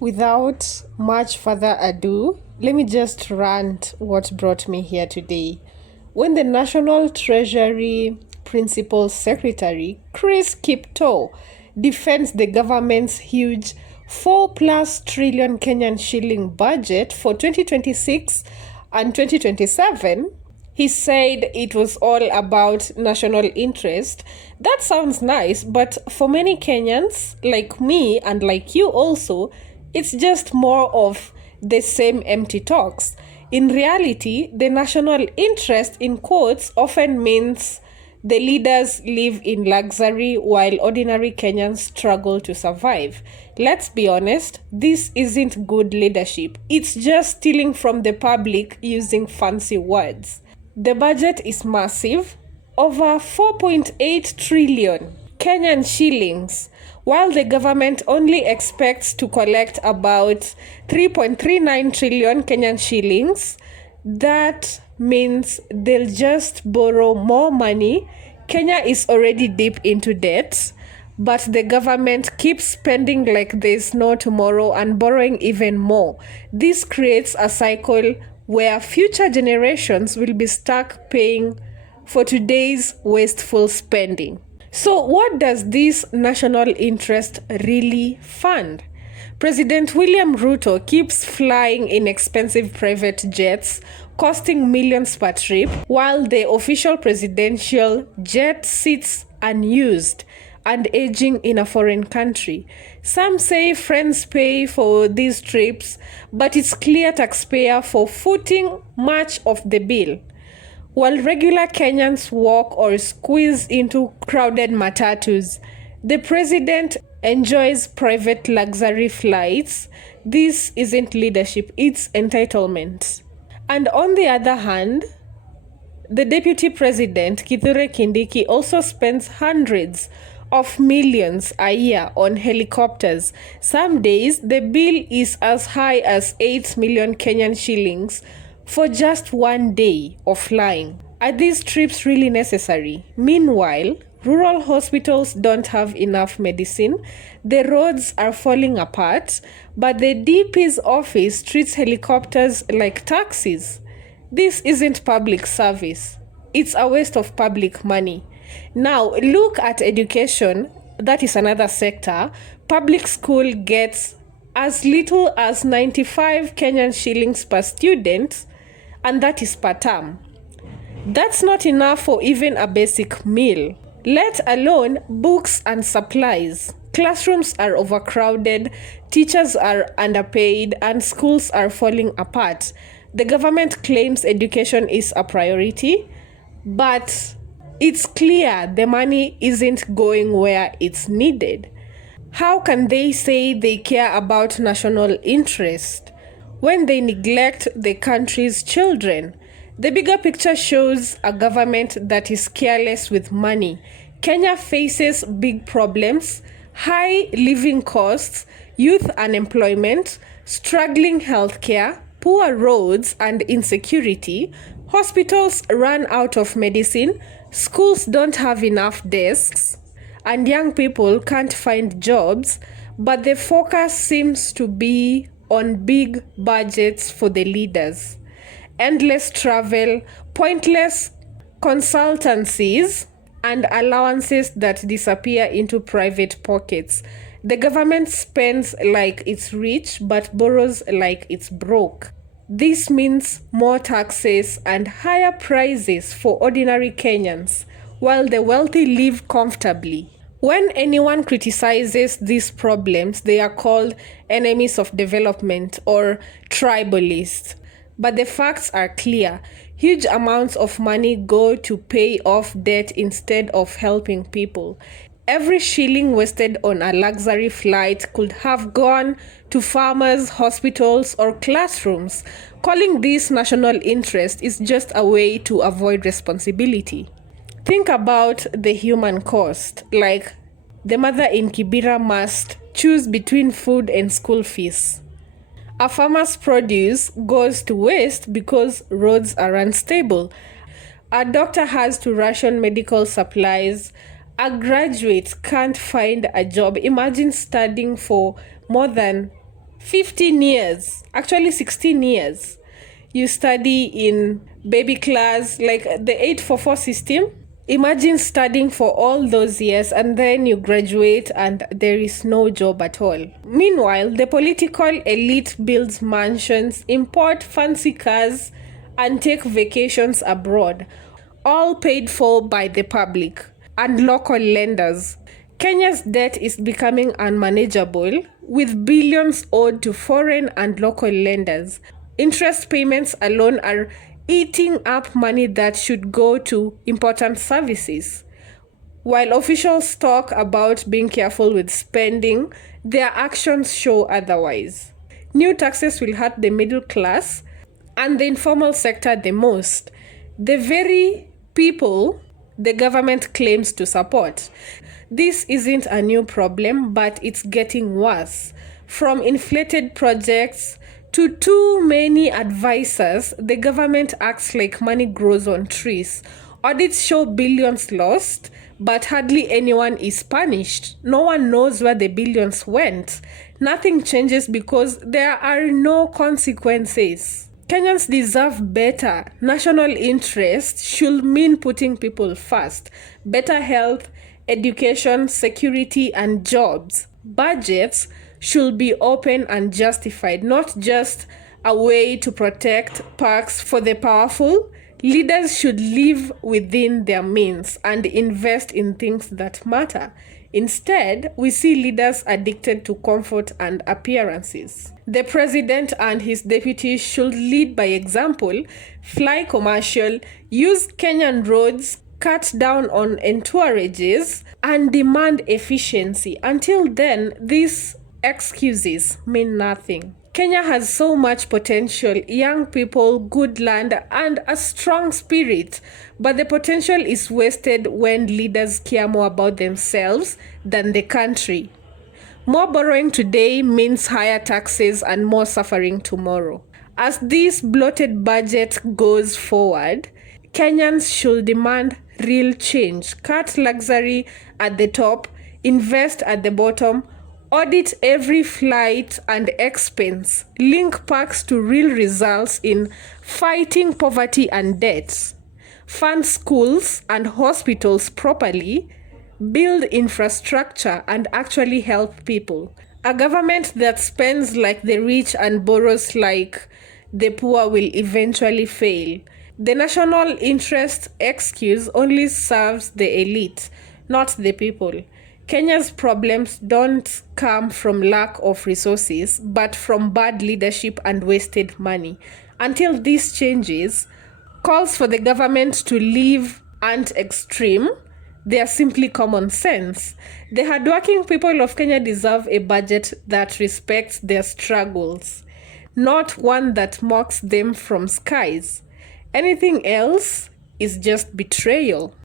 Without much further ado, let me just rant what brought me here today. When the National Treasury Principal Secretary, Chris Kiptoo, defends the government's huge 4 plus trillion Kenyan shilling budget for 2026 and 2027, he said it was all about national interest. That sounds nice, but for many Kenyans, like me and like you also, it's just more of the same empty talks. In reality, the national interest in quotes often means the leaders live in luxury while ordinary Kenyans struggle to survive. Let's be honest, this isn't good leadership. It's just stealing from the public using fancy words. The budget is massive, over 4.8 trillion Kenyan shillings, while the government only expects to collect about 3.39 trillion Kenyan shillings. That means they'll just borrow more money. Kenya is already deep into debt, but the government keeps spending like there's no tomorrow and borrowing even more. This creates a cycle where future generations will be stuck paying for today's wasteful spending. So, what does this national interest really fund? President William Ruto keeps flying in expensive private jets, costing millions per trip, while the official presidential jet sits unused and aging in a foreign country. Some say friends pay for these trips, but it's clear taxpayer for footing much of the bill. While regular Kenyans walk or squeeze into crowded matatus, the president enjoys private luxury flights. This isn't leadership, it's entitlement. And on the other hand, the deputy president, Kithure Kindiki, also spends hundreds of millions a year on helicopters. Some days, the bill is as high as 8 million Kenyan shillings for just one day of flying. Are these trips really necessary? Meanwhile, rural hospitals don't have enough medicine, the roads are falling apart, but the DP's office treats helicopters like taxis. This isn't public service. It's a waste of public money. Now, look at education. That is another sector. Public school gets as little as 95 Kenyan shillings per student, and that is per term. That's not enough for even a basic meal, let alone books and supplies. Classrooms are overcrowded, teachers are underpaid, and schools are falling apart. The government claims education is a priority, but it's clear the money isn't going where it's needed. How can they say they care about national interest when they neglect the country's children? The bigger picture shows a government that is careless with money. Kenya faces big problems: high living costs, youth unemployment, struggling healthcare, poor roads and insecurity. Hospitals run out of medicine, schools don't have enough desks, and young people can't find jobs. But the focus seems to be on big budgets for the leaders. Endless travel, pointless consultancies, and allowances that disappear into private pockets. The government spends like it's rich but borrows like it's broke. This means more taxes and higher prices for ordinary Kenyans, while the wealthy live comfortably. When anyone criticizes these problems, they are called enemies of development or tribalists. But the facts are clear. Huge amounts of money go to pay off debt instead of helping people. Every shilling wasted on a luxury flight could have gone to farmers, hospitals, or classrooms. Calling this national interest is just a way to avoid responsibility. Think about the human cost. Like, the mother in Kibera must choose between food and school fees. A farmer's produce goes to waste because roads are unstable. A doctor has to ration medical supplies. A graduate can't find a job. Imagine studying for more than 15 years, actually 16 years. You study in baby class, like the 844 system. Imagine studying for all those years and then you graduate and there is no job at all. Meanwhile, the political elite builds mansions, import fancy cars, and take vacations abroad, all paid for by the public and local lenders. Kenya's debt is becoming unmanageable, with billions owed to foreign and local lenders. Interest payments alone are eating up money that should go to important services. While officials talk about being careful with spending, their actions show otherwise. New taxes will hurt the middle class and the informal sector the most. The very people the government claims to support. This isn't a new problem, but it's getting worse. From inflated projects to too many advisors, the government acts like money grows on trees. Audits show billions lost, but hardly anyone is punished. No one knows where the billions went. Nothing changes because there are no consequences. Kenyans deserve better. National interest should mean putting people first. Better health, education, security, and jobs. Budgets should be open and justified, not just a way to protect perks for the powerful. Leaders should live within their means and invest in things that matter. Instead, we see leaders addicted to comfort and appearances. The president and his deputies should lead by example, fly commercial, use Kenyan roads, cut down on entourages, and demand efficiency. Until then, these excuses mean nothing. Kenya has so much potential, young people, good land, and a strong spirit. But the potential is wasted when leaders care more about themselves than the country. More borrowing today means higher taxes and more suffering tomorrow. As this bloated budget goes forward, Kenyans should demand real change. Cut luxury at the top, invest at the bottom, audit every flight and expense, link perks to real results in fighting poverty and debts, fund schools and hospitals properly, build infrastructure, and actually help people. A government that spends like the rich and borrows like the poor will eventually fail. The national interest excuse only serves the elite, not the people. Kenya's problems don't come from lack of resources, but from bad leadership and wasted money. Until this changes, calls for the government to leave aren't extreme, they are simply common sense. The hardworking people of Kenya deserve a budget that respects their struggles, not one that mocks them from skies. Anything else is just betrayal.